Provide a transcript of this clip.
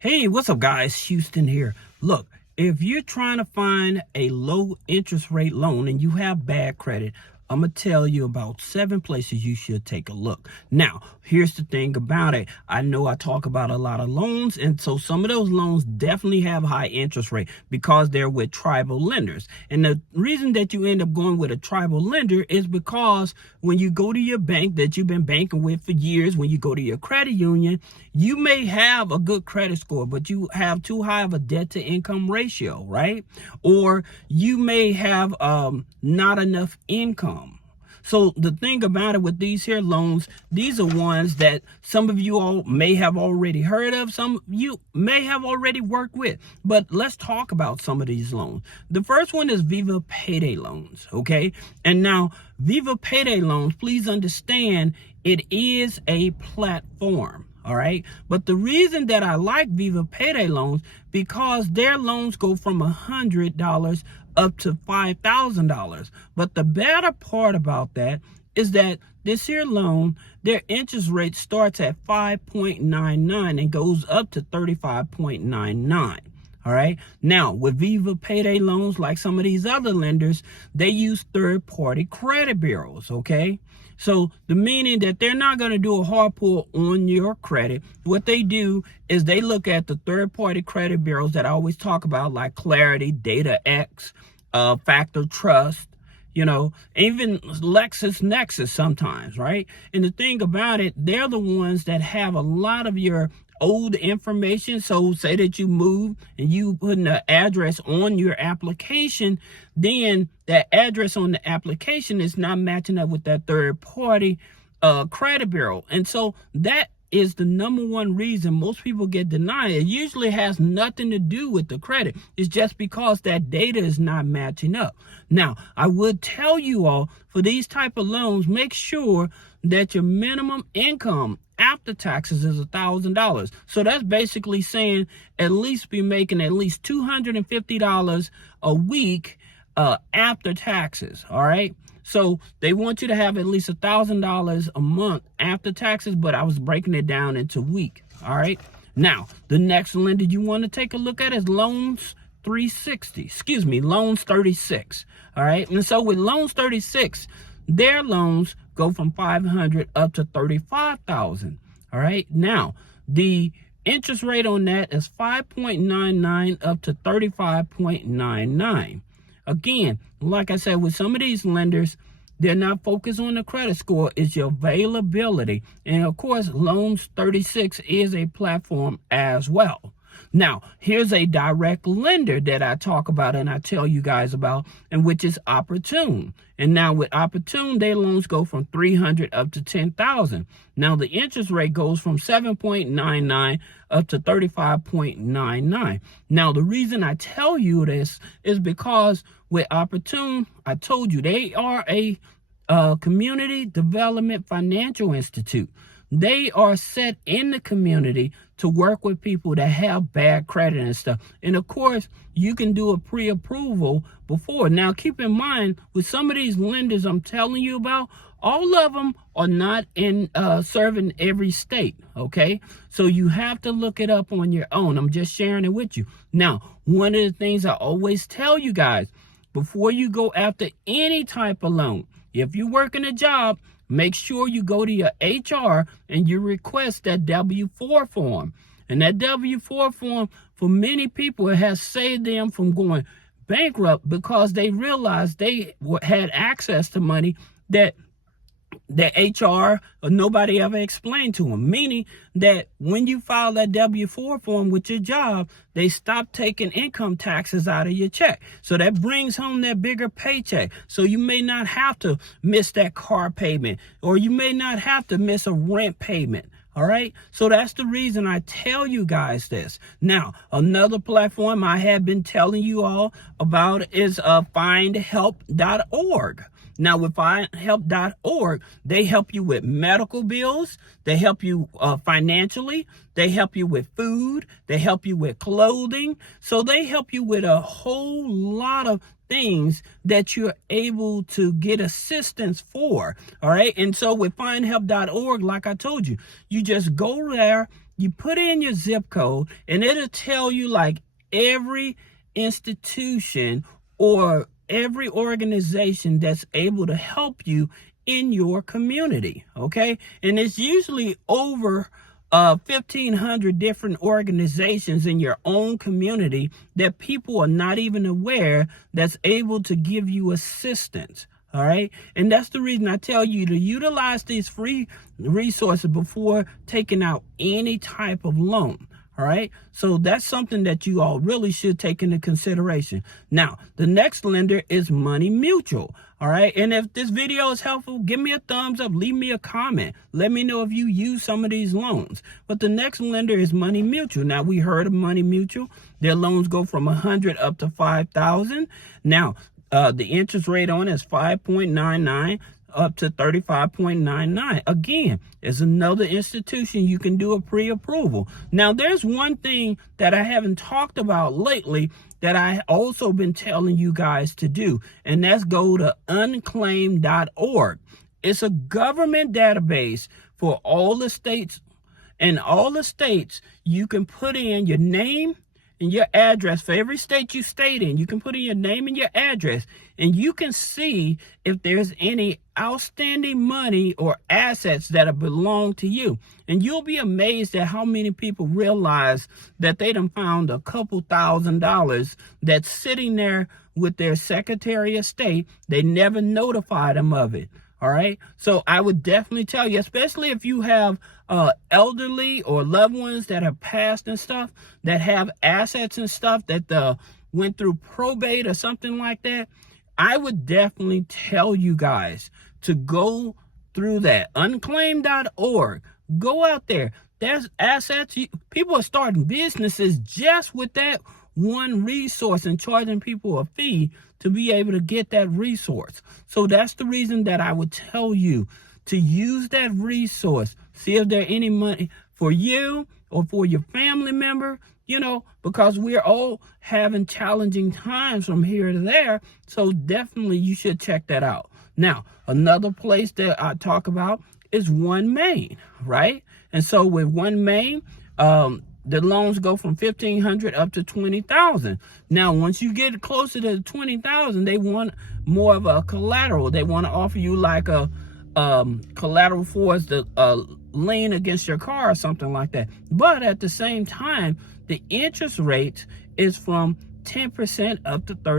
Hey, what's up, guys? Houston here. Look, if you're trying to find a low interest rate loan and you have bad credit, I'm going to tell you about 7 places you should take a look. Now, here's the thing about it. I know I talk about a lot of loans, and so some of those loans definitely have high interest rate because they're with tribal lenders. And the reason that you end up going with a tribal lender is because when you go to your bank that you've been banking with for years, when you go to your credit union, you may have a good credit score, but you have too high of a debt to income ratio, right? Or you may have not enough income. So the thing about it with these here loans, these are ones that some of you all may have already heard of, some you may have already worked with. But let's talk about some of these loans. The first one is Viva Payday Loans, okay? And now Viva Payday Loans, please understand, it is a platform. All right. But the reason that I like Viva Payday Loans, because their loans go from $100 up to $5,000. But the better part about that is that this here loan, their interest rate starts at 5.99 and goes up to 35.99. All right. Now, with Viva Payday Loans, like some of these other lenders, they use third-party credit bureaus. Okay. So the meaning that they're not going to do a hard pull on your credit. What they do is they look at the third-party credit bureaus that I always talk about, like Clarity, DataX, Factor Trust, even LexisNexis sometimes, right? And the thing about it, they're the ones that have a lot of your old information. So say that you move and you put an address on your application, then that address on the application is not matching up with that third party credit bureau. And so that is the number one reason most people get denied. It usually has nothing to do with the credit. It's just because that data is not matching up. Now, I would tell you all, for these type of loans, make sure that your minimum income after taxes is $1,000. So that's basically saying at least be making at least $250 a week after taxes. All right. So they want you to have at least $1,000 a month after taxes, but I was breaking it down into week. All right. Now, the next lender you want to take a look at is Loans 36. All right. And so with Loans 36, their loans go from $500 up to $35,000. All right. Now, the interest rate on that is 5.99 up to 35.99. Again, like I said, with some of these lenders, they're not focused on the credit score, it's your availability. And of course, Loans 36 is a platform as well. Now, here's a direct lender that I talk about and I tell you guys about, and which is Opportune. And now with Opportune, their loans go from $300 up to $10,000. Now the interest rate goes from 7.99 up to 35.99. Now the reason I tell you this is because with Opportune, I told you they are a community development financial institute. They are set in the community to work with people that have bad credit and stuff. And of course, you can do a pre-approval before. Now, keep in mind, with some of these lenders I'm telling you about, all of them are not in serving every state, okay? So you have to look it up on your own. I'm just sharing it with you. Now, one of the things I always tell you guys, before you go after any type of loan, if you're working a job, make sure you go to your HR and you request that W-4 form. And that W-4 form, for many people, it has saved them from going bankrupt because they realized they had access to money that the HR or nobody ever explained to them. Meaning that when you file that W-4 form with your job, they stop taking income taxes out of your check. So that brings home that bigger paycheck. So you may not have to miss that car payment, or you may not have to miss a rent payment. All right. So that's the reason I tell you guys this. Now, another platform I have been telling you all about is findhelp.org. Now, with findhelp.org, they help you with medical bills. They help you financially. They help you with food. They help you with clothing. So they help you with a whole lot of things that you're able to get assistance for. All right. And so with findhelp.org, like I told you, you just go there you put in your zip code, and it'll tell you like every institution or every organization that's able to help you in your community, okay? And it's usually over 1,500 different organizations in your own community that people are not even aware that's able to give you assistance. All right. And that's the reason I tell you to utilize these free resources before taking out any type of loan. All right. So that's something that you all really should take into consideration. Now, the next lender is Money Mutual. All right. And if this video is helpful, give me a thumbs up. Leave me a comment. Let me know if you use some of these loans. But the next lender is Money Mutual. Now, we heard of Money Mutual. Their loans go from 100 up to 5,000. Now, the interest rate on it is 5.99 up to 35.99. Again, it's another institution you can do a pre-approval. Now, there's one thing that I haven't talked about lately that I also been telling you guys to do, and that's go to unclaimed.org. It's a government database for all the states. And all the states, you can put in your name and your address for every state you stayed in. You can put in your name and your address, and you can see if there's any outstanding money or assets that belong to you. And you'll be amazed at how many people realize that they done found a couple $1,000s that's sitting there with their Secretary of State. They never notified them of it. All right. So I would definitely tell you, especially if you have elderly or loved ones that have passed and stuff, that have assets and stuff that went through probate or something like that, I would definitely tell you guys to go through that. Unclaimed.org. Go out there. There's assets. People are starting businesses just with that one resource and charging people a fee to be able to get that resource. So that's the reason that I would tell you to use that resource. See if there's any money for you or for your family member, because we're all having challenging times from here to there. So definitely you should check that out. Now, another place that I talk about is OneMain, right? And so with OneMain, the loans go from 1,500 up to 20,000. Now, once you get closer to 20,000, they want more of a collateral. They want to offer you like a collateral for the lien against your car or something like that. But at the same time, the interest rate is from 10% up to 30%.